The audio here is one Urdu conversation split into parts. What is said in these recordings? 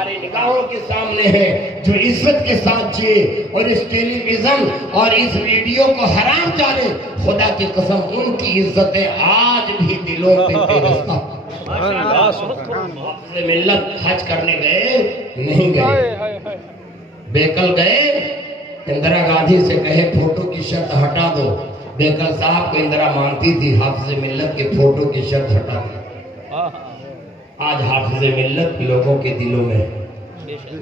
ہمارے نگاہوں کے سامنے ہے، جو عزت کے ساتھ جیے اور اس ٹیلی ویژن اور اس ویڈیو کو حرام جانے، خدا کی قسم ان کی عزتیں آج بھی دلوں پہ پیوستہ۔ حافظ ملت حج کرنے گئے نہیں گئے، بیکل گئے، اندرا گاندھی سے کہے فوٹو کی شرط ہٹا دو، بیکل صاحب کو اندرا مانتی تھی، حافظ ملت کے فوٹو کی شرط ہٹا دی۔ آج حافظ ملت لوگوں کے دلوں میں،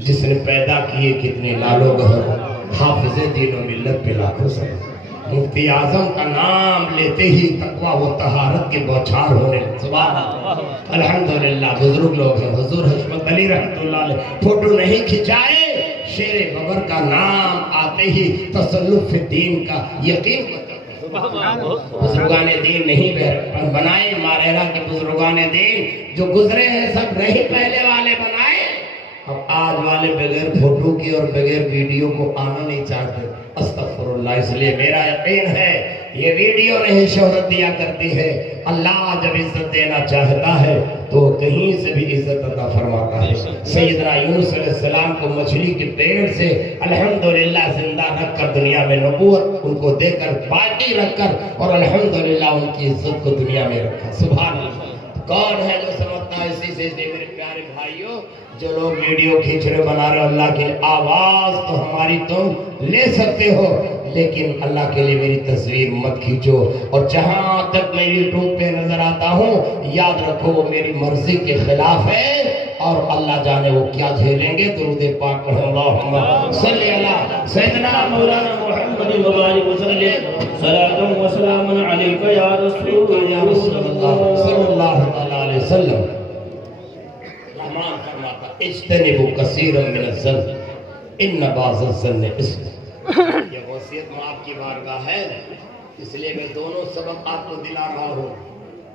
جس نے پیدا کیے کتنے لالو گہر، حافظ دین و ملت پہ لاکھوں سب۔ مفتی اعظم کا نام لیتے ہی تقویٰ و طہارت کے بوچھار ہونے، سبحان اللہ، الحمدللہ۔ بزرگ لوگ ہیں، حضور حشمت علی رحمۃ اللہ علیہ فوٹو نہیں کھچائے، شیر ببر کا نام آتے ہی تسلط فی الدین کا یقین بتاتے۔ بزرگان دین نہیں بنائے، ماریرا کے بزرگان دین جو گزرے ہیں سب نہیں پہلے والے بنائے، اب آج والے بغیر فوٹو کی اور بغیر ویڈیو کو آنا نہیں چاہتے۔ استغفراللہ۔ اس لیے میرا یقین ہے یہ ویڈیو نہیں شہرت دیا کرتی ہے، اللہ جب عزت دینا چاہتا ہے تو کہیں سے بھی عزت عطا فرماتا ہے۔ سیدنا یونس علیہ السلام کو مچھلی کے پیٹ سے الحمدللہ زندہ رکھ کر دنیا میں نبوت ان کو دے کر باقی رکھ کر اور الحمدللہ ان کی عزت کو دنیا میں رکھا۔ سبحان اللہ۔ کون ہے جو سمجھتا ہے اسی سے میرے پیارے بھائیوں، جو لوگ ویڈیو کھینچ رہے بنا رہے، اللہ کے آواز تو ہماری تم لے سکتے ہو، لیکن اللہ کے لیے میری تصویر مت کھینچو، اور جہاں تک میں یوٹیوب پہ نظر آتا ہوں یاد رکھو وہ میری مرضی کے خلاف ہے، اور اللہ جانے وہ کیا جھیلیں گے۔ درود پاک پڑھو، اللہم صلی علی سیدنا مولانا محمد وبارک وسلم، صلاۃ و سلام علیک یا رسول اللہ صلی اللہ علیہ وسلم۔ رحمان فرماتا اجتنبوا کثیرا من الظن ان بعض الظن اثم۔ یہ وصیت آپ کی بارگاہ ہے، اس لیے میں دونوں سبق آپ کو دلا رہا ہوں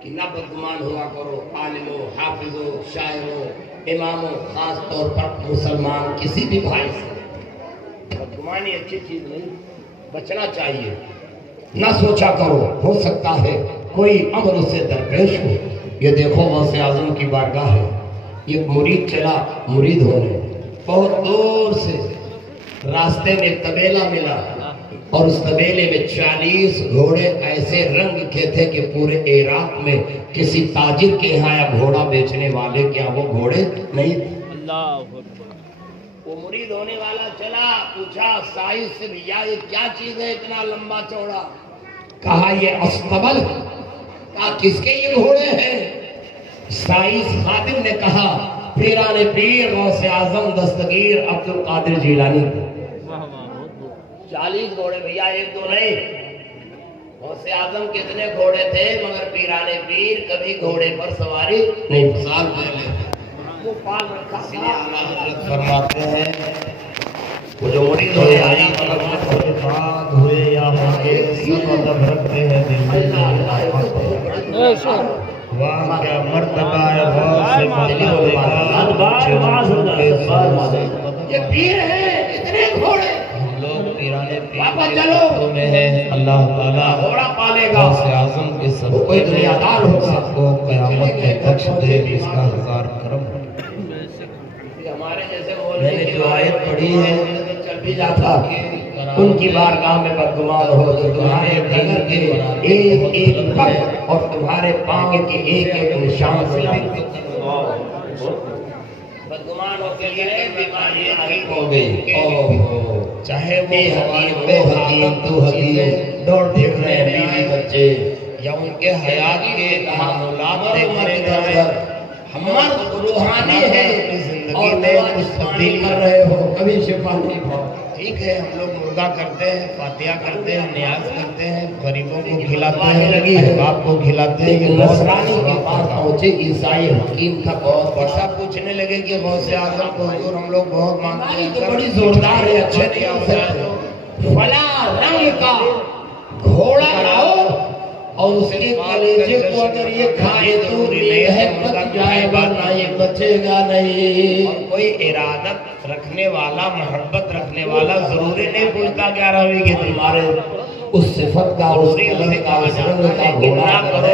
کہ نہ بدگمان ہوا کرو، عالموں، حافظوں، شاعروں، اماموں، خاص طور پر مسلمان کسی بھی بھائی سے بدگمانی اچھی چیز نہیں، بچنا چاہیے۔ نہ سوچا کرو ہو سکتا ہے کوئی امر اسے درپیش ہو۔ یہ دیکھو غوث اعظم کی بارگاہ ہے، یہ مرید چلا مرید ہونے، بہت دور سے راستے میں طبیلہ ملا، اور اس طبیلے میں 40 گھوڑے ایسے رنگ کے تھے کہ پورے عراق میں کسی تاجر کے یہاں یا گھوڑا بیچنے والے کے یہاں وہ گھوڑے نہیں تھے۔ وہ مرید ہونے والا چلا، پوچھا سائز سے بھیا یہ کیا چیز ہے اتنا لمبا چوڑا؟ کہا یہ استبل۔ کہا کس کے یہ گھوڑے ہیں؟ سائز خادم نے کہا پیران پیر غوث اعظم دستگیر عبد القادر جیلانی۔ 40 گھوڑے بھیا، ایک دو نہیں۔ غوث اعظم کتنے گھوڑے تھے مگر پیران پیر کبھی گھوڑے پر سواری نہیں، سال پہلے وہ پال رکھا تھا۔ حضرت فرماتے ہیں وہ جو مرید ہوئے آئی بات ہوئے یا مانگے سب ادب رکھتے ہیں دل میں، وہاں کیا مرتبہ ہے غوث یہ پیر ہے اتنے گھوڑے لوگ پیرانے پیروں میں ہے، اللہ تعالیٰ گھوڑا پالے گا غوث اعظم کے سب کوئی دنیا دار ہوگا کو قیامت میں بخش دے، اس کا ہزار کرم۔ ہمارے جیسے میں نے جو آیت پڑھی ہے چل بھی جاتا، ان کی بارگاہ میں بدگمان ہو تو تمہارے بدن کے ایک ایک پگ اور تمہارے پاؤں کے ایک ایک نشان سے بدگمان ہو کے لیے بیماری حقیق ہو گئی۔ چاہے وہ حکیم وہ حکیم تو حکیم دوڑ دیکھ رہے ہیں بیوی بچے یا ان کے حیات کے معاملات دیکھ رہے ہیں، ہمارا روحانی ہے اور میں کچھ تبدیل کر رہے ہو کبھی شفا نہیں ہو۔ ٹھیک ہے ہم لوگ مردہ کرتے ہیں، فاتحہ کرتے ہیں، نیاز کرتے ہیں، غریبوں کو کھلاتے ہیں، احباب کو کھلاتے ہیں، نصرانی کے پاس پہنچے عیسائی حکیم تھا بہت بڑا، پوچھنے لگے کہ غوث اعظم کو حضور ہم لوگ بہت مانتے ہیں، تو بڑی زوردار ہے، اچھے نہیں ہو سکتے، فلاں رنگ کا گھوڑا لاؤ اور اس کے کلیجے کو اگر یہ کھائے تو یہ بچ جائے گا نہ یہ بچے گا نہیں۔ اور کوئی ارادت رکھنے والا محبت رکھنے والا ضروری نہیں پوچھتا کیا رہے کہ تمہارے اس صفت کا اس رنگ کا اس رنگ کا گھوڑا کرو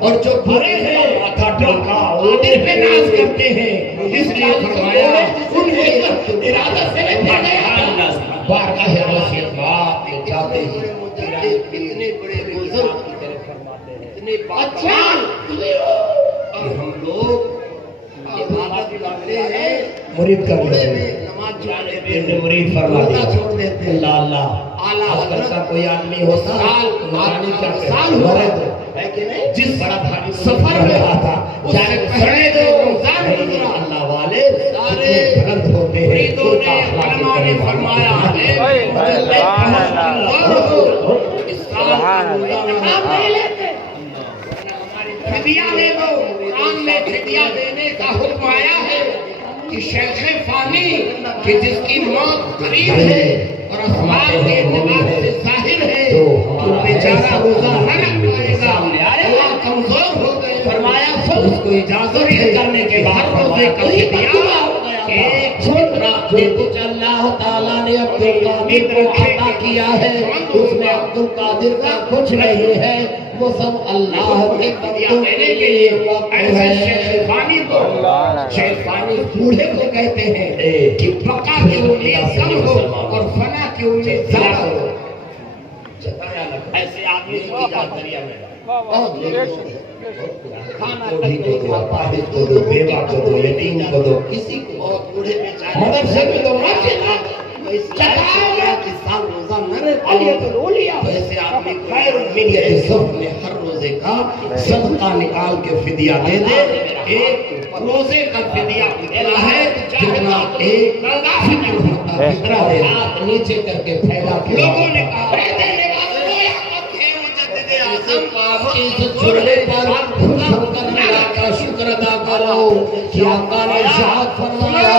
اور جو برے ہیں ماتھا ٹیکا قادر پہ ناز کرتے ہیں، اس لیے فرمایا ان کے ارادہ سے بارگاہ وسیعت بات یہ چاہتے ہیں اتنے بڑے بزرگ کی طرف فرماتے ہیں، اتنے بادشاہ کہ ہم لوگ عبادت کرتے ہیں، مرید کر لیتے ہیں، نماز چھوڑنے پہ مرید فرماتے ہیں، چھوڑ دیتے ہیں، اللہ اللہ آج کل کا کوئی آدمی ہوتا سال ہوا ہے کہ نہیں، جس بڑا بھاری سفر میں رہا تھا چاہے پہلے جو رمضان گزرا، اللہ والے سارے بلند ہوتے ہیں، علماء نے فرمایا ہے فدیہ دے دو، قرآن میں فدیہ دینے کا حکم آیا ہے کہ شیخ فانی کہ جس کی موت قریب ہے اور اسباب کے اعتبار سے ظاہر ہے کہ بیچارہ روزہ نہ رکھ پائے گا، کمزور ہو گئے، فرمایا سب اس کو اجازت کرنے کے بعد روزے کا فدیہ ایک چھوٹا جو کچھ اللہ تعالیٰ نے عبد القادر کو عطا کیا ہے اس میں عبد القادر کا کچھ نہیں ہے، وہ سب اللہ کے بندوں کے لیے وقت ہے۔ شیخ فانی کو، شیخ فانی بوڑھے کو کہتے ہیں کہ بقا کی امید کم ہو اور فنا کی امید زیادہ ہو۔ ایسے آدمی کی اجازت دریا میں کھانا تک نہیں کھا پاتے، تو دو بیوہ کو دو، یتیم کو دو، کسی کو بہت بوڑھے بیچارے مدرسے میں تو مچے نہ چکایا کہ سال روزہ نہ رہ پایا تو رو لیا، ویسے آدمی خیر ملیت صف میں ہر روزے کا صدقہ نکال کے فدیہ دے دے، ایک روزے کا فدیہ اتنا ہے جتنا ایک فطر ہوتا ہے، فطرہ دے ہاتھ نیچے کر کے پھیلا کے لوگوں نے کہا دینے کا چھوڑنے پر خوش ہو کر اللہ کا شکر ادا کرو کہ آقا نے ارشاد فرمایا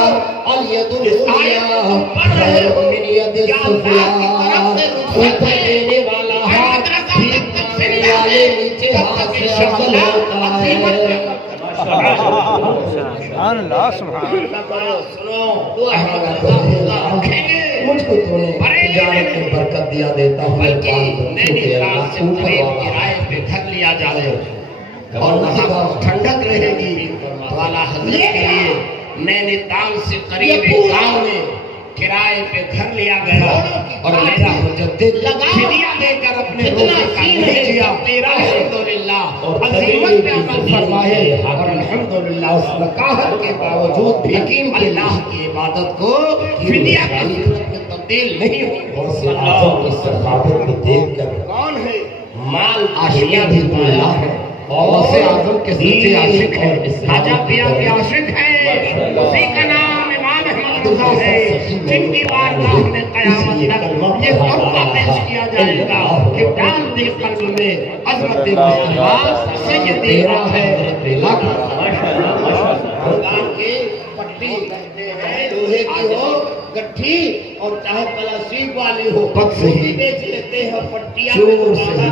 الید العلیٰ خیر من ید السفلیٰ، اوپر دینے والا ہاتھ بھیک مانگنے والے نیچے ہاتھ سے افضل ہوتا ہے۔ سبحان اللہ سبحان اللہ۔ سنو مجھ کو تو نے تجارت میں برکت دیا دیتا ہوں، بلکہ نینی تال سے قریب کرائے پہ گھر لیا جائے اور وہاں ٹھنڈک رہے گی، تو اعلیٰ حضرت کے لیے نینی تال سے قریب ایک گاؤں میں کرائے پہ گھر لیا گیا اور میرا مجدد فدیہ دے کر اپنے روزے کا نہیں کیا، تیرا الحمدللہ عظیمت میں عمل فرمائے اور الحمدللہ اس وقاحت کے باوجود بھی اللہ کی عبادت کو فدیہ کی صورت میں تبدیل نہیں ہوئی۔ اور اس ثقافت کو دیکھ کر کون ہے مال آشیاء بھی پایا ہے، اور سے اعظم کے سچے عاشق ہے، خواجہ پیا کے عاشق ہے، اسی کا نام ہے جن کی بارگاہ میں قیامت تک یہ فرقہ پیش کیا جائے گا کہ ڈال دے قلب میں عظمت مصطفیٰ سیدی ہے۔ خدان کی پٹی کہتے ہیں لوہے کی ہو گٹھی اور چاہے پلاسٹک والی ہو بد سے ہی بیچ لیتے ہیں، پٹیاں چور سے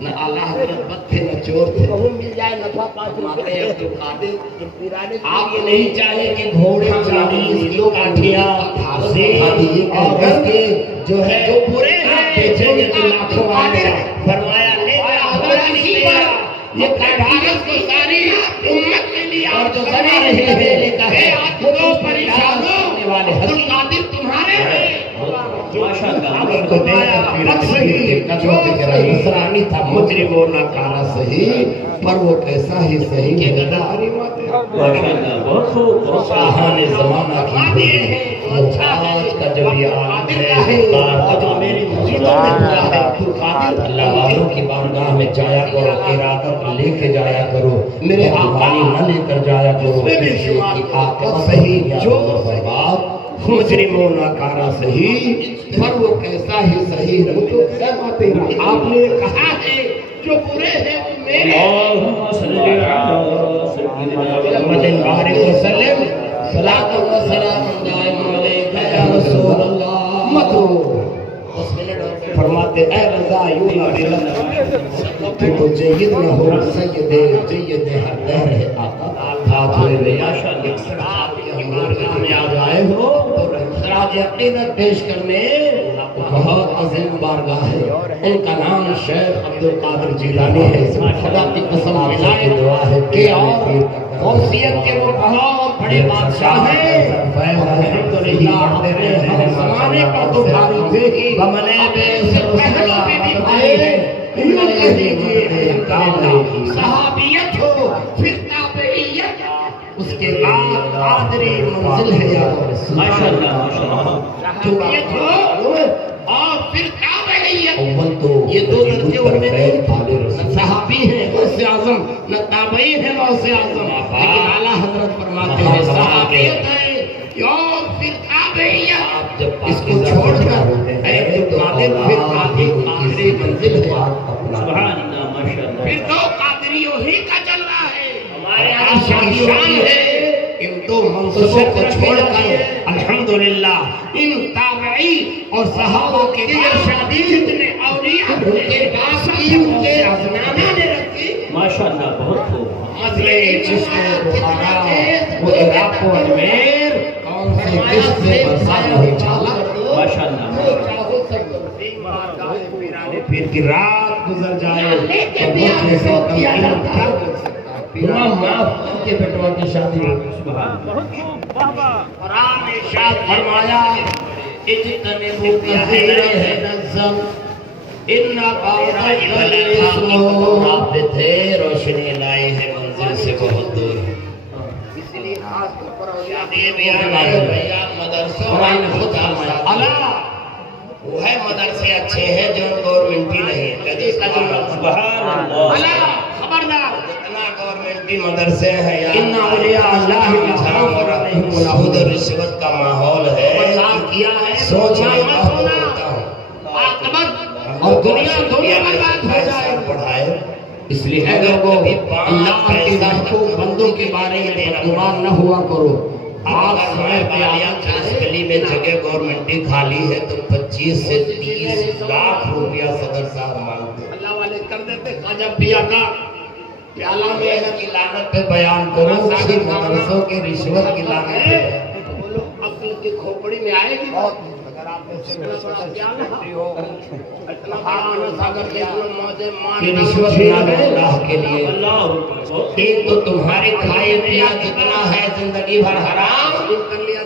نہ اللہ حضرت بد تھے نہ چور تھے، وہ مل جائے نفع پاس ماتے ہیں عبد القادر۔ آپ یہ نہیں چاہے کہ گھوڑے چالیس کاٹھیاں اور اس کے جو ہے جو برے ہیں بیچیں گے تو لاکھوں آنے، فرمایا لے جا یہ کاغذ کو ساری امت میں لیا اور جو سنا رہے ہیں لے کہا ہے وہ تو پریشان ہونے والے عبد القادر تمہارے ہیں۔ آپ کو نصرانی تھا مجرم و ناکارہ صحیح، پر وہ کیسا ہی صحیح کہ غداری شاہان زمانہ کی آج کا جب یہ عالم ہے اور جو میری مسجدوں میں پڑا ہے اللہ والوں کی بارگاہ میں جایا کرو، ارادت لے کے جایا کرو، میرے آقانی نہ لے کر جایا کرو، کسی کی آقا صحیح جو برباد مجرم و ناکارہ صحیح، پر وہ کیسا ہی صحیح آپ نے کہا ہے جو برے ہیں وہ میرے محمد بارک وسلم صلاۃ و سلام علیک یا رسول اللہ مت ہو۔ فرماتے اے رضا یوں نہ تو جید نہ ہو سید جید ہر دہر ہے آقا ہاتھ میں ریاشا اکثر آپ کی بارگاہ میں آ جائے ہو تو خراج عقیدت پیش کرنے بہت عظیم بارگاہ ہے، ان کا نام شیخ عبد القادر جیلانی ہے۔ خدا کی قسم ملائے کہ اور غوثیت کے وہ بہت بڑے بادشاہ ہیں۔ الحمدللہ اپنے ہم زمانے کا تو بھاری تھے ہی، اس سے پہلے بھی بھائی ہیں۔ صحابیت ہو پھر تابعیت، اس کے بعد قادری منزل ہے یا ماشاءاللہ صحابیت ہو اور پھر تابعیت، یہ دو درجے ان میں نہیں، صحابی ہے غوث اعظم، نہ تابعی ہے غوث اعظم، لیکن اعلیٰ حضرت فرماتے ہیں صحابیت ہے اور پھر تابعیت، اس کو چھوڑ کر اے قادر پھر قادری منزل ہے۔ سبحان اللہ ماشاءاللہ، پھر تو قادریوں ہی کا چل رہا ہے، ہمارے عرش کی شان ہے۔ ان دو منصبوں کو چھوڑ کر الحمدللہ ان تابعی اور صحابہ کے شادی جتنے اولیاء کے پاس ان کے آزمانہ نے رکھی ماشاءاللہ بہت خوب۔ مسئلے چشم بخارا وہ عراق و اجمیر کون سے چشم سے برسات نہیں چالا ماشاءاللہ، پھر کی رات گزر جائے تو مجھے سے تمکین کیا کر سکتا ہے، پیرا معاف کے بیٹوا کی شادی قرآن نے ارشاد فرمایا اجتنبوا کثیرا من الظن ان بعض الظن آپ تھے روشنی لائے ہیں منزل سے بہت دور، اس لیے خاص طور پر شادی بیان مدرسہ قرآن نے خود فرمایا الا وہ ہے مدرسے اچھے ہیں جو گورنمنٹی نہیں ہے، سبحان اللہ الا خبردار جتنا گورنمنٹی مدرسے ہیں یا ان اولیاء اللہ علیہم سود رشوت کا ماحول ہے، کیا ہے سوچ لیتا ہوں اور دنیا دنیا برباد ہو جائے پڑھائے، اس لیے ہے لوگوں اللہ کے محبوب بندوں کے بارے میں بدگمان نہ ہوا کرو۔ آج سمے پہ اس گلی میں جگہ گورنمنٹی خالی ہے تو 25 سے 30 لاکھ روپیہ صدر صاحب مانگتے ہیں، اللہ والے کر دیتے خواجہ پیا کا پیالہ میں کی لعنت پہ بیان کرو، صرف مدرسوں کی رشوت کی لعنت پہ بولو عقل کی کھوپڑی میں آئے گی بہت، اگر آپ نے اتنا بڑا پیالہ اتنا بڑا ساگر دیکھ لو موجے مان رشوت نہ دو اللہ کے لیے، ایک تو تمہارے کھائے پیا جتنا ہے زندگی بھر حرام کر لیا،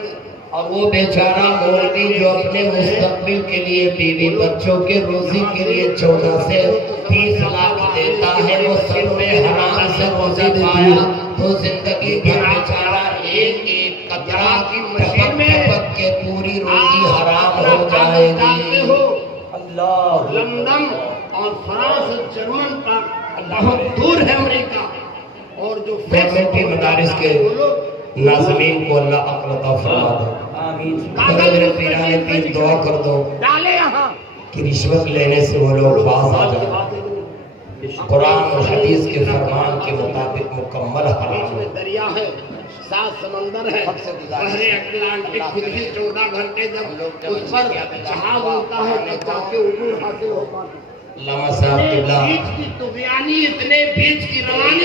اور وہ بیچارہ مولوی جو اپنے مستقبل کے لیے بیوی بچوں کے روزی کے لیے 14 سے 30 لاکھ دیتا ہے، وہ سب میں حرام سے روزی پایا تو زندگی بھر بیچارہ ایک ایک قطرہ کی مشین میں ٹپک کے پوری روزی حرام ہو جائے گی۔ اللہ لندن اور فرانس جرمن تک بہت دور ہے امریکہ، اور جو گورنمنٹی مدارس کے ناظرین کو اللہ عقل عطا فرما دے، آمین۔ میرے پیرانے پیر دعا کر دو کہ رشوت لینے سے وہ لوگ باز آ جائیں، قرآن اور حدیث کے فرمان کے مطابق مکمل حرام ہے، دریا ہے، 7 سمندر ہے، بحر اٹلانٹک پھر بھی 14 گھنٹے جب اس پر جہاز ہوتا ہے تب جا کے عبور حاصل ہو پاتا ہے۔ علامہ صاحب قبلہ بیچ کی طغیانی اتنے بیچ کی روانی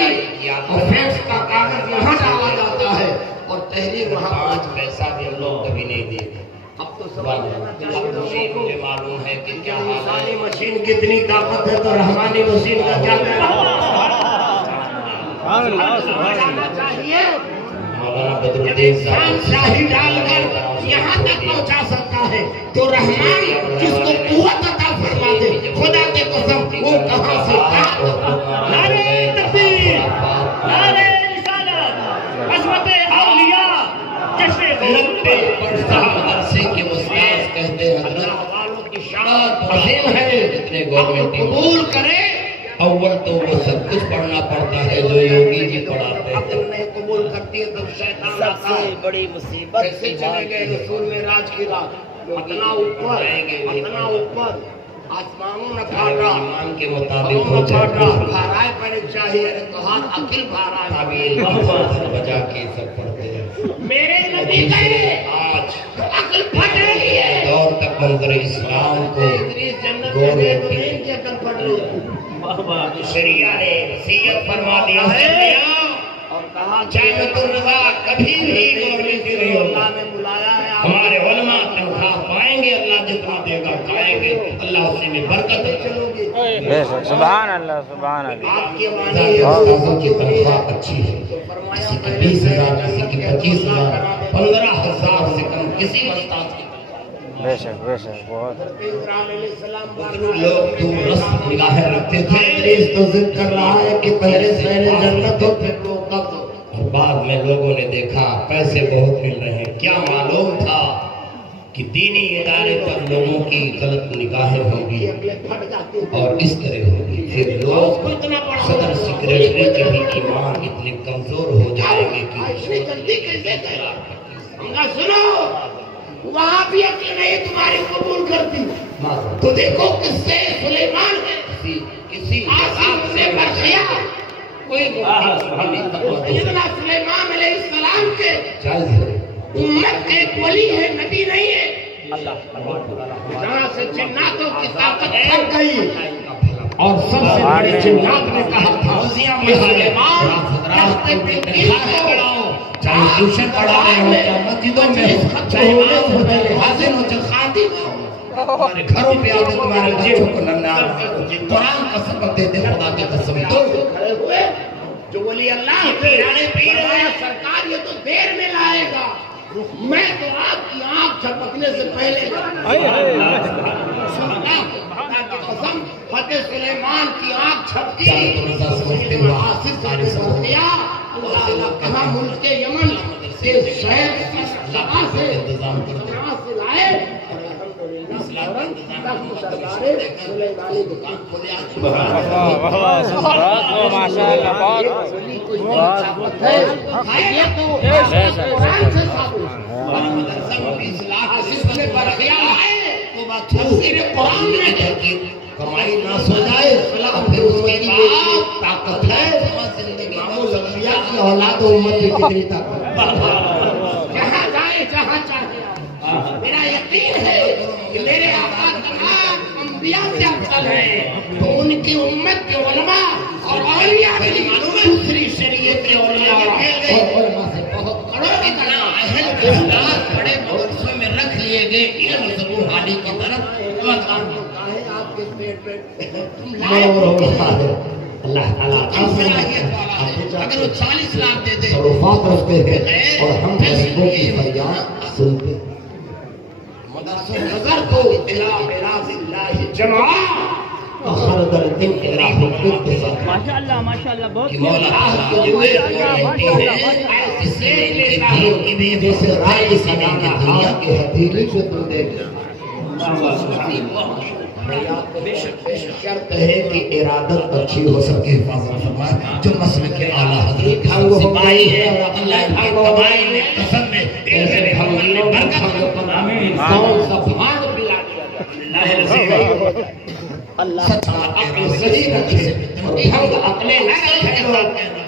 اور فیکس کا کاغذ یہاں ڈالا جاتا ہے اور تحریر وہاں 5 پیسہ بھی ہم لوگ کبھی نہیں دیتے۔ اب تو مجھے معلوم ہے کہ کیا انسانی مشین کتنی طاقت ہے تو رحمانی مشین کا کیا مولانا بدرالدین صاحب شاہی ڈال کر یہاں تک پہنچا سکتا ہے تو رحمان جس کو قوت عطا فرما دے، خدا کے قسم وہ کہاں سے نعرہ تکبیر، نعرہ رسالت، عظمت اولیاء، جشن غلبے عرصے کے استاذ کہتے ہیں حضرت والوں کی شان عظیم ہے، جتنے گورنمنٹ قبول کرے اول تو وہ سب کچھ پڑھنا پڑتا ہے جو یوگی جی پڑھاتے ہیں، جب نہیں قبول کرتی ہے تب شیطان آتا ہے، بڑی مصیبت کیسے چلے گئے رسول میں راج کی رات، اتنا اوپر آسمانوں نہ پھاٹا، ایمان کے مطابق ہو جاتا بھارائے پڑے چاہیے تو ہاتھ عقل بھارائے تعبیر بجا کے سب پڑھتے ہیں، میرے نبی گئے آج عقل پھٹ رہی ہے، دور تک منظر اسلام کو گورنمنٹ کی عقل پھٹ رہی ہے، شریعہ نے وصیت فرما دیا ہے اور کہا جامعۃ الرضا کبھی بھی گورنمنٹ کی نہیں ہوگا، ہمارے علماء حساب پائیں گے، اللہ جتنا دے گا کھائیں گے، اللہ اسی میں برکت ہے۔ بے شک سبحان اللہ سبحان اللہ۔ آپ کے معنی استاذوں کی تنخواہ اچھی ہے، کسی کی 20,000، کسی کی 25,000، 15,000 سے کم کسی استاذ کی بے شک بے شک بہت علیہ السلام لوگ تو رسم نگاہیں رکھتے تھے، ادریس تو ضد کر رہا ہے کہ پہلے سہرے جنت ہو پھر وہ قبض ہو، اور بعد میں لوگوں نے دیکھا پیسے بہت مل رہے ہیں، کیا معلوم تھا کہ دینی ادارے پر لوگوں کی غلط نگاہیں ہوں گی اور اس طرح ہوگی، پھر لوگ صدر سیکریٹری کے بھی ایمان اتنے کمزور ہو جائیں گے کہ جلدی کیسے کرا سنو وہاں بھی عقل نہیں تمہاری قبول کرتی تو دیکھو کس سے سلیمان ہے کسی آسمان سے برخیا کوئی سیدنا سلیمان علیہ السلام کے جائز ہے امت کے ایک ولی ہے، نبی نہیں ہے۔ جہاں سے جناتوں کی طاقت تھک گئی اور سب سے بڑے جنات نے کہا تھا چاہے ٹیوشن پڑھا رہے ہو، چاہے مسجدوں میں ہو، چاہے امام ہو، چاہے حاضر ہو، چاہے خادم ہو، تمہارے گھروں پہ آتے تمہارے بچوں کو ننار قرآن کا سبق دیتے، خدا کی قسم تو کھڑے ہوئے جو ولی اللہ پیرانے پیر ہے سرکار یہ تو دیر میں لائے گا، میں تو آپ کی آنکھ چھپکنے سے پہلے قسم فتح سلیمان کی آنکھ چھپکی آصف سارے سمجھ لیا اللہ کہاں ملک کے یمن سے شہر لگا سے یہاں سے لائے ماشاء اللہ کمائی نہ سو جائے پھر اس کے بعد طاقت ہے کی اولاد و امت کی کتنی طاقت جہاں جائے جہاں چاہے میرا یقین ہے کہ میرے آقا تمام انبیاء سے افضل ہیں تو ان کی امت کے علماء اور اولیاء کی دوسری شریعت کے اولیاء اور علماء سے بہت کروڑ اتنا اہل کردار بڑے مدرسوں میں رکھ لیے گئے علم ضرور حالی کی طرف آپ کے پیٹ اللہ تعالیٰ اگر وہ 40 لاکھ دے دے تصرفات رکھتے ہیں اور ہم غریبوں کی فریاد سنتے ہیں۔ نظر کو جمعہ آخر در دن الہ حکم کے ساتھ ماشاءاللہ بہت کہ مولا تعالیٰ جو ہے اس سے دین کی بھی جیسے رائے سنا کہ دنیا کے ہتھیلی سے تم دیکھ شرط ہے کہ ارادت اچھی ہو سکے، حفاظت فرمائے جو مسلک کے اعلیٰ حضرت سپاہی ہے اللہ کی تباہی میں قسم میں ایسے بھگوان نے برکت کون سا بھاگ پلا دیا اللہ اپنی صحیح رکھے ہم اپنے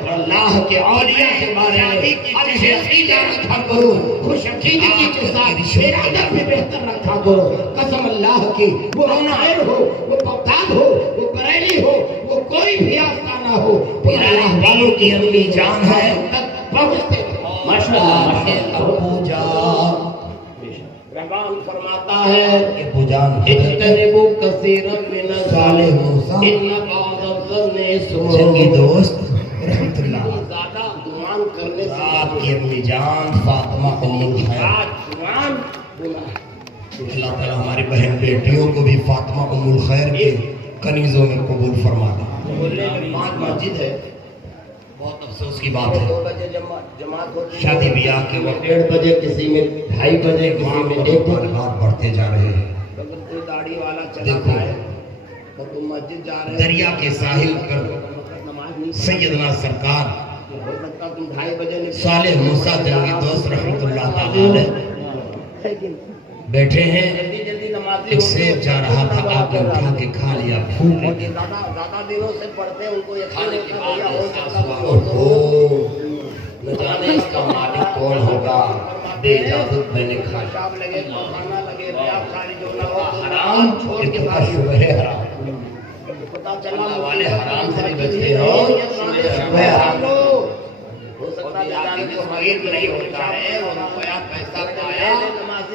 اللہ کے اولیاء کے بارے میں اچھے عقیدہ رکھا کرو، خوش عقیدگی کے ساتھ ارادت بھی بہتر رکھا کرو، قسم اللہ کی وہ رونائر ہو، وہ بغداد ہو، وہ بریلی ہو، وہ کوئی بھی آستانہ ہو، پھر اللہ والوں کی امی جان ہے تک پہنچتے ماشاءاللہ ابو جان رحمان فرماتا ہے کہ ابو جان اجتنبوا کثیرا من صالح موسیٰ ان بعض الظن جنگی دوست رحمت اللہ زیادہ گمان کرنے سے آپ کی امی جان فاطمہ ام الخیر اللہ تعالیٰ ہماری بہن بیٹیوں کو بھی فاطمہ ام الخیر کے کنیزوں میں قبول فرما دے۔ 5 مسجد ہے، بہت افسوس کی بات ہے، 2 بجے جماعت ہوتی، شادی بیاہ کے وقت 1:30 بجے، کسی میں 2:30 بجے، کسی میں 1 بجے بات بڑھتے جا رہے ہیں۔ کوئی داڑھی والا چلا جائے تو تم مسجد جا رہے ہیں، دریا کے ساحل پر سیدنا سرکار ہو سکتا تم 2:30 بجے صالح موسیٰ جنگی دوست رحمت اللہ تعالیٰ علیہ بیٹھے ہیں، ایک سیب جا رہا تھا، آپ نے اٹھا کے کھا لیا، پھول لیا، زیادہ دنوں سے پڑھتے ہیں ان کو یہ کھانے کے بعد نہ جانے اس کا مالک کون ہوگا، بے اجازت میں نے کھایا، حرام چھوڑ کے بعد شبہ حرام، اللہ والے حرام سے بھی بچتے ہو، شبہ حرام ہو سکتا ہے جانے کو حقیق نہیں ہوتا ہے، اور کوئی پیسہ پایا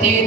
3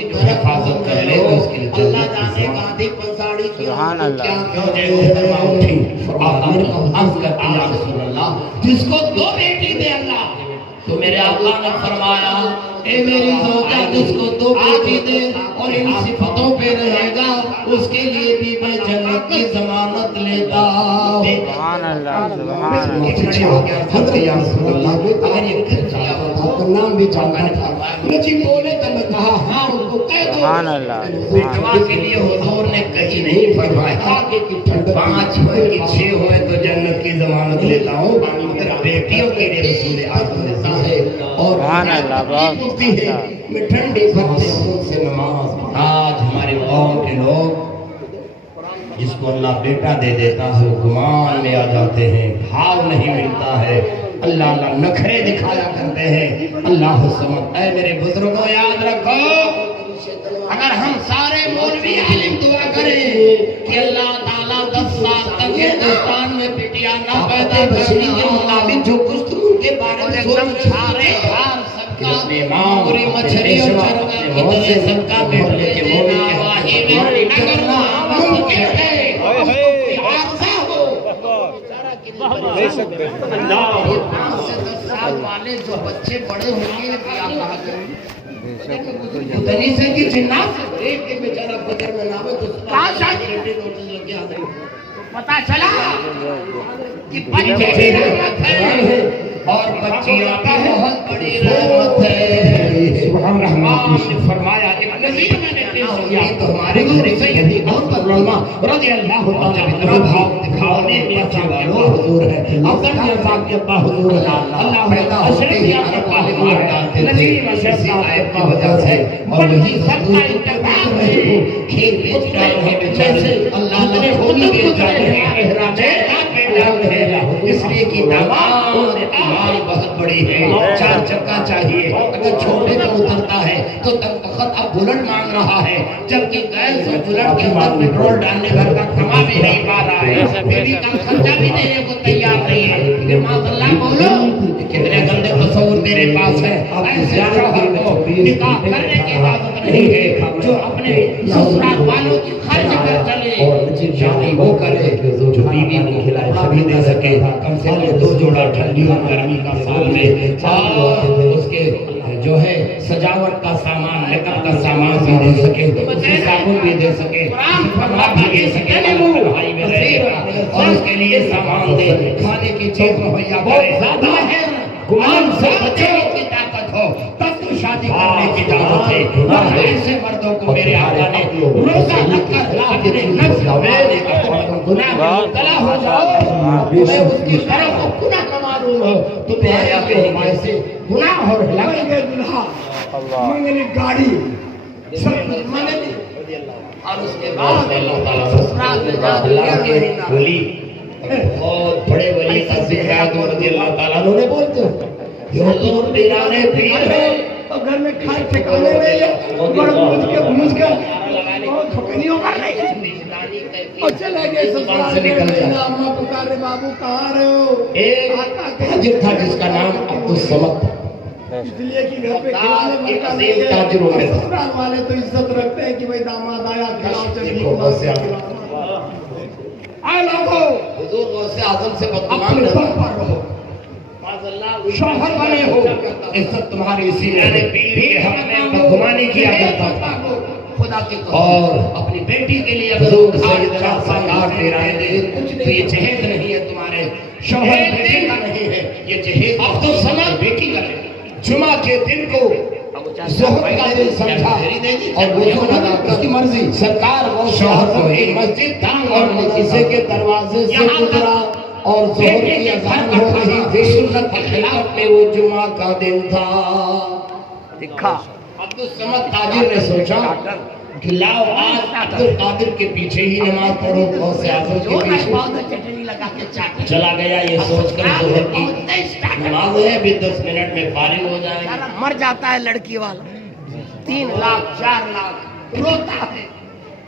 تم حفاظت کر لے تو اس کے لیے اللہ جانے گا آدھی پنساڑی کی سبحان اللہ۔ جس کو دو بیٹی دے اللہ تو میرے آقا نے فرمایا اے میری زوجہ جس کو دو بیٹی دے اور ان صفتوں پہ رہے گا اس کے لیے بھی میں جنت کی ضمانت لیتا ہوں۔ سبحان اللہ سبحان اللہ۔ حضرت یا رسول اللہ اگر یہ کر چاہا آپ کا نام بھی جانتا تھا مجھے بولے تو میں کہا ہاں ان کو کہہ دو سبحان اللہ۔ بیٹوا کے لیے حضور نے کہیں نہیں فرمایا پانچ ہوئے کہ چھ ہوئے تو جنت کی ضمانت لیتا ہوں مگر بیٹیوں کے لیے رسول اعظم لیتا ہے اور سبحان اللہ بہت ہوتی ہے میں ٹھنڈی پھرتے ہوں سے نماز آج ہماری قوم کے لوگ جس کو اللہ بیٹا دے دیتا ہے وہ گمان میں آ جاتے ہیں بھاؤ نہیں ملتا ہے اللہ اللہ نخرے دکھایا کرتے ہیں اللہ سمجھ اے میرے بزرگوں یاد رکھو اگر ہم سارے مولوی عالم دعا کریں کہ اللہ تعالیٰ 10 سال تک ہندوستان میں بٹیا نہ پیدا کرنا کے مطابق جو کچھ تم ان کے بارے میں سارے بھار سب کا پوری مچھری اور چرگا کی طرح سب کا بیٹ لے دینا واہی بیٹی نہ کرنا ممکن ہے عارضہ ہو اللہ 5 سے 10 سال والے جو بچے بڑے ہوئے ہیں کیا کہا کریں اتنی سے کی جنات سے ایک کے بیچارہ فجر میں ناوے تو کہاں شاہی رہتے نوٹس لگ گیا تھا پتا چلا کہ بچے بھی رحمت ہے اور بچیاں بھی بہت بڑی رحمت ہے سبحان رحمان نے فرمایا ایک نظیر میں نے پیش کیا تو ہمارے گھر سیدی احمد علماء رضی اللہ عنہ اتنا بھاؤ دکھانے میں والو حضور ہے افضل جزاک کے ابا حضور اللہ پیدا اشرفیات کے پاہم ڈالتے تھے اسی آیت کی وجہ سے اور وہی سب کا انتقام ہے کھیل بیچ رہے ہیں بیچارے اللہ نے ہولی بیچ رہے ہیں احرام اس لیے کہ تمام ایمان بہت بڑی ہے 4 چکا چاہیے اگر چھوٹے میں اترتا ہے تو تخت اب بلٹ مانگ رہا ہے جبکہ گیس اور بلٹ کے اندر پیٹرول ڈالنے بھر کا کما بھی نہیں پا رہا ہے بیوی کا خرچہ بھی دینے کو تیار نہیں ہے کہ ماذا اللہ بولو کتنے گندے تصور میرے پاس ہے ایسے شوہر کو نکاح کرنے کی اجازت نہیں ہے جو اپنے سسرال والوں کی خرچ کر چلے اور شادی وہ کرے جو بیوی کو کھلائے سبھی دے سکے کم سے کم 2 جوڑا ٹھنڈی اور گرمی کا سال میں اور اس کے جو ہے سجاوٹ کا سامان میک اپ کا سامان بھی دے سکے اس کے صابن بھی دے سکے کپڑا بھی دے سکے بھائی میں رہے گا اور اس کے لیے سامان دے کھانے کی چیز مہیا کرے گمان سے بچنے کی طاقت ہو تب تو شادی کرنے کی اجازت ہے اور ایسے مردوں کو میرے آقا نے روزہ رکھ کر اپنے نفس میں گناہ میں مبتلا ہو جاؤ میں اس کی طرف کو گناہ کا معلوم ہو تو میرے آقا ہمارے سے گناہ اور ہلاکت کے گناہ منگلی گاڑی سب کچھ منگلی اور اس کے بعد اللہ تعالیٰ سسرال میں جا اللہ کے ولی بہت بڑے ولی کا ذکر رضی اللہ تعالیٰ نے بولتے ہو یہ حضور دیرانے پیر ہے اور گھر میں کھائے ٹھکانے میں اور بھوج کے اور ٹھکریوں کر رہی ہے اور چلے گئے سسرال سے نکل جائے اماں پکارے بابو کہاں رہے ہو ایک تاجر تھا جس کا نام عبدالصمد تھا اس لیے کہ گھر پہ کھلانے مرکا نہیں ہے سسرال والے تو عزت رکھتے ہیں کہ بھئی داماد آیا کھلاؤ چلیے آئے لوگو حضور غوث اعظم سے بدگمان رہو شوہر بنے ہو عزت تمہاری اسی میرے پیر کے حق میں بدگمانی کیا کرتا تھا خدا کی اور اپنی بیٹی کے لیے حضور سیدنا سرکار دے رہے تھے تو یہ جہیز نہیں ہے تمہارے شوہر بیٹی کا نہیں ہے یہ جہیز عبدالصمد بیٹی کا ہے جمعہ کے دن کو زہر کا دن سمجھا اور وضو ادا اس کی مرضی سرکار وہ شوہر کو ایک مسجد اور مدرسے کے دروازے سے گزرا اور زہر کی اذان ہو رہی تھی سنت کے خلاف میں وہ جمعہ کا دن تھا دکھا عبدالصمد تاجر نے سوچا کہ لاؤ آج عبدالقادر کے پیچھے ہی نماز پڑھو غوث اعظم کے پیچھے چلا گیا یہ سوچ کر ظہر کی نماز ہے ابھی 10 منٹ میں فارغ ہو جائے گا مر جاتا ہے لڑکی والا 3 لاکھ 4 لاکھ روتا ہے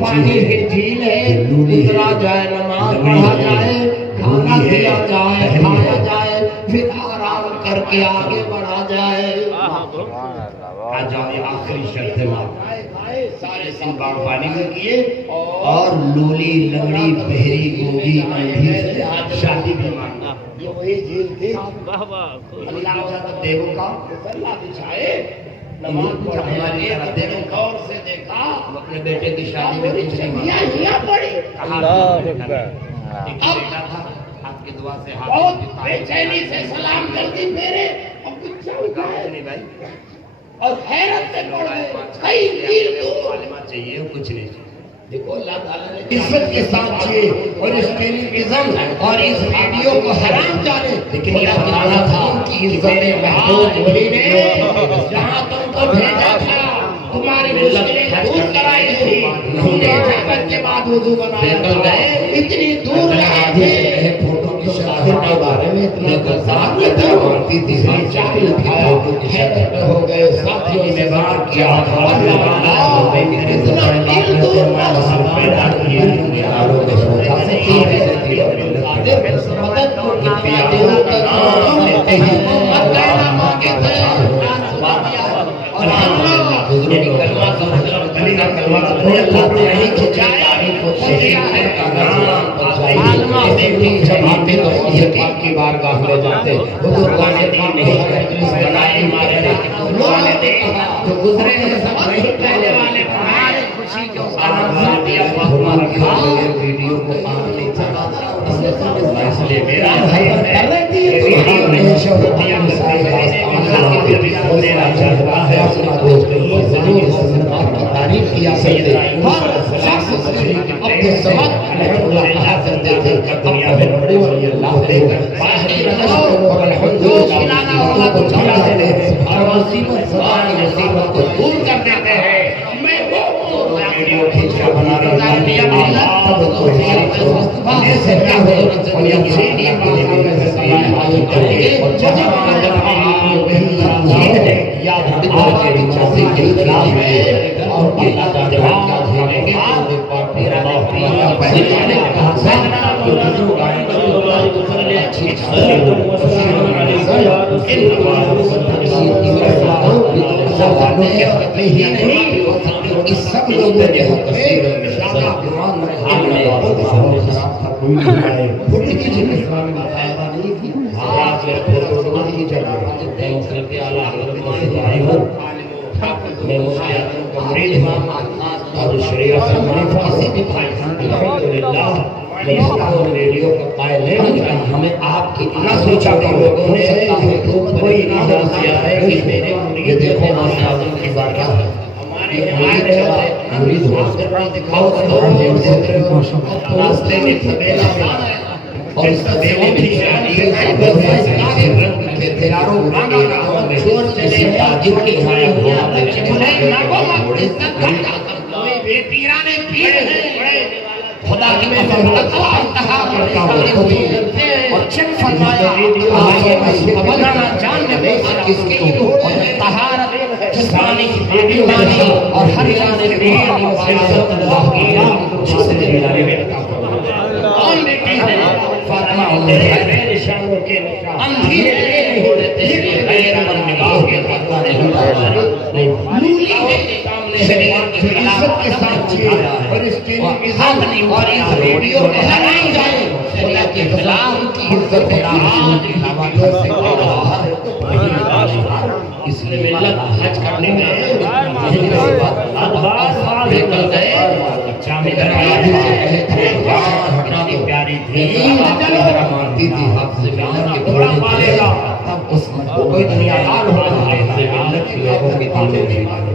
پانی کی جھیل ہے اترا جائے نماز پڑھا جائے کھانا دیا جائے کھایا جائے پھر آرام کر کے آگے بڑھا جائے آ جاؤ یہ آخری شرط ہے سارے سن باغبانی میں کیے اور لولی لنگڑی بہری گونگی اندھی سے شادی بھی ماننا یہ وہی جھیل تھی اللہ دیو کا اللہ بچھائے نماز پڑھنے والی دیو غور سے دیکھا اپنے بیٹے کی شادی میں کچھ نہیں مانگا پڑی اللہ اکبر بیٹا تھا آپ کی دعا سے بہت بے چینی سے سلام کر دی میرے اور کچھ نہیں بھائی اور حیرت سے پڑھ گئے کئی میل دور معلومات چاہیے کچھ نہیں چاہیے دیکھو اللہ تعالیٰ نے عزت کے ساتھ چاہیے اور اس ٹیلی ویژن اور اس ریڈیو کو حرام جانے لیکن یہ بتانا تھا کہ عزت محمود ولی نے جہاں تم کو بھیجا تھا تمہاری مشکلیں دور کرائی تھی تم نے اجابت کے بعد وضو بنایا تھا اتنی دور لگے تھے فوٹو کی شکل کے بارے میں اتنا گزار مانتی تھی چاہیے دکھایا حیرت ہو گئے ساتھیوں نے بات کیا کی بارگاہ میں جاتے بزرگان دین نہیں بنائے مارے جو گزرے ہیں سب نہیں پہلے والے ہمارے خوشی کے سلام دیا فاطمہ رکھا ویڈیو کو آن نہیں چلا اس لیے میرا بھائی ویڈیو نہیں شہرتیاں میرا چاہتا ہے اپنا دوست تعریف کیا سیدہ ہر شخص اپنے سمجھ اللہ کہا کرتے تھے دنیا میں بڑی ولی اللہ دے باہری رہو اور الحمدللہ کھلانا والا کو کھلا دیتے ہیں اور مصیبت مصیبت کو دور کر دیتے ہیں میں وہ ویڈیو کھینچ کر بنا رہا ہوں تب تو ایسے کیا ہو اور یہ سیدھی بات سے سلام حاضر کریں اور جہاں یاد رکھو کہ چاہتے کے خلاف ہے اور اللہ تعالی کیا دھیرے گا تیرا پہلے نے کہا سیدنا جو بزرگ آئے گا تو اللہ تعالی نے اچھی اس سب لوگوں نے کثیر شاہ قرآن میں حال میں پوری کی جن اسلام میں بتایا نہیں کہ آج فوٹو نہیں چلا مسلم کے اعلی حضرت سے آئے ہو میں مفتی اعظم کا مرید امام اور شریعت سے منیف کسی بھی بھائی الحمدللہ اور ریڈیو کا قائل ہے ہمیں آپ کی نہ سوچا کہ لوگوں نے کوئی نہ دیا ہے کہ میرے یہ دیکھو امام اعظم کی بارگاہ ہے مرید ہوا دکھاؤ راستے میں سبیلا اور اس سبیلے میں شادی تیراروں چھوڑ چلے جن کی حیات ہوا بے پیرانے پیر ہیں خدا کی انتہا کرتا ہوں اور چن فرمایا بنانا جاننے میں کس کی اور طہارت جسمانی ایمانی اور ہر جانب ایمان و عزت اللہ کی جس نے میرے بیٹا کون بیٹی ہے فاطمہ تیرے نشانوں کے اندھیرے ہونے تیرے غیر من نگاہ کے خطا نہیں نوری ہے شریعت کی عزت کے ساتھ چھایا ہے اور اس کے ہاتھ نہیں اور اس ریڈیو کو ہلائی جائے خدا کے خلاف کی عزت آج حوالے سے اس لیے ملت حج کرنے گئے نکل گئے جامع درباری سے کہے تھے جان ہٹنا کی پیاری تھی آپ کی طرح مانتی تھی حافظ ملت کے تھوڑا پالے گا تب اس میں کوئی دنیا دار ہو رہا ہے ملت کی لوگوں کی تعلیم